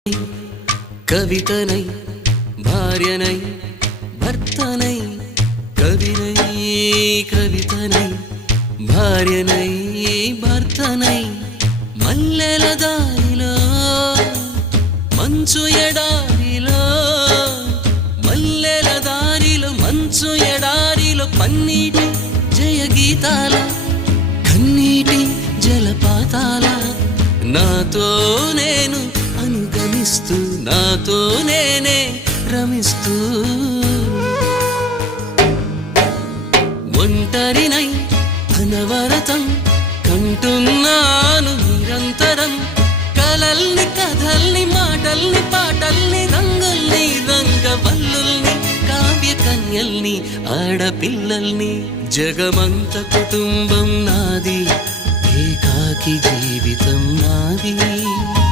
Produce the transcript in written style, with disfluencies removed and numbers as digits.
కవితనై భార్యనై భర్తనై కవినై కవితనై భార్యనై భర్తనై మల్లెల దారిలో మంచు ఎడారిలో మల్లెల దారిలో మంచు ఎడారిలో పన్నీటి జయగీతాల కన్నీటి జలపాతాల నాతో నేను అనుగమిస్తూ నాతో నేనే రమిస్తూ ఒంటరినై అనవరతం కంటున్నాను నిరంతరం కలల్ని కథల్ని మాటల్ని పాటల్ని రంగుల్ని రంగవల్లుల్ని కావ్య కన్యల్ని ఆడపిల్లల్ని జగమంత కుటుంబం నాది ఏకాకి జీవితం నాది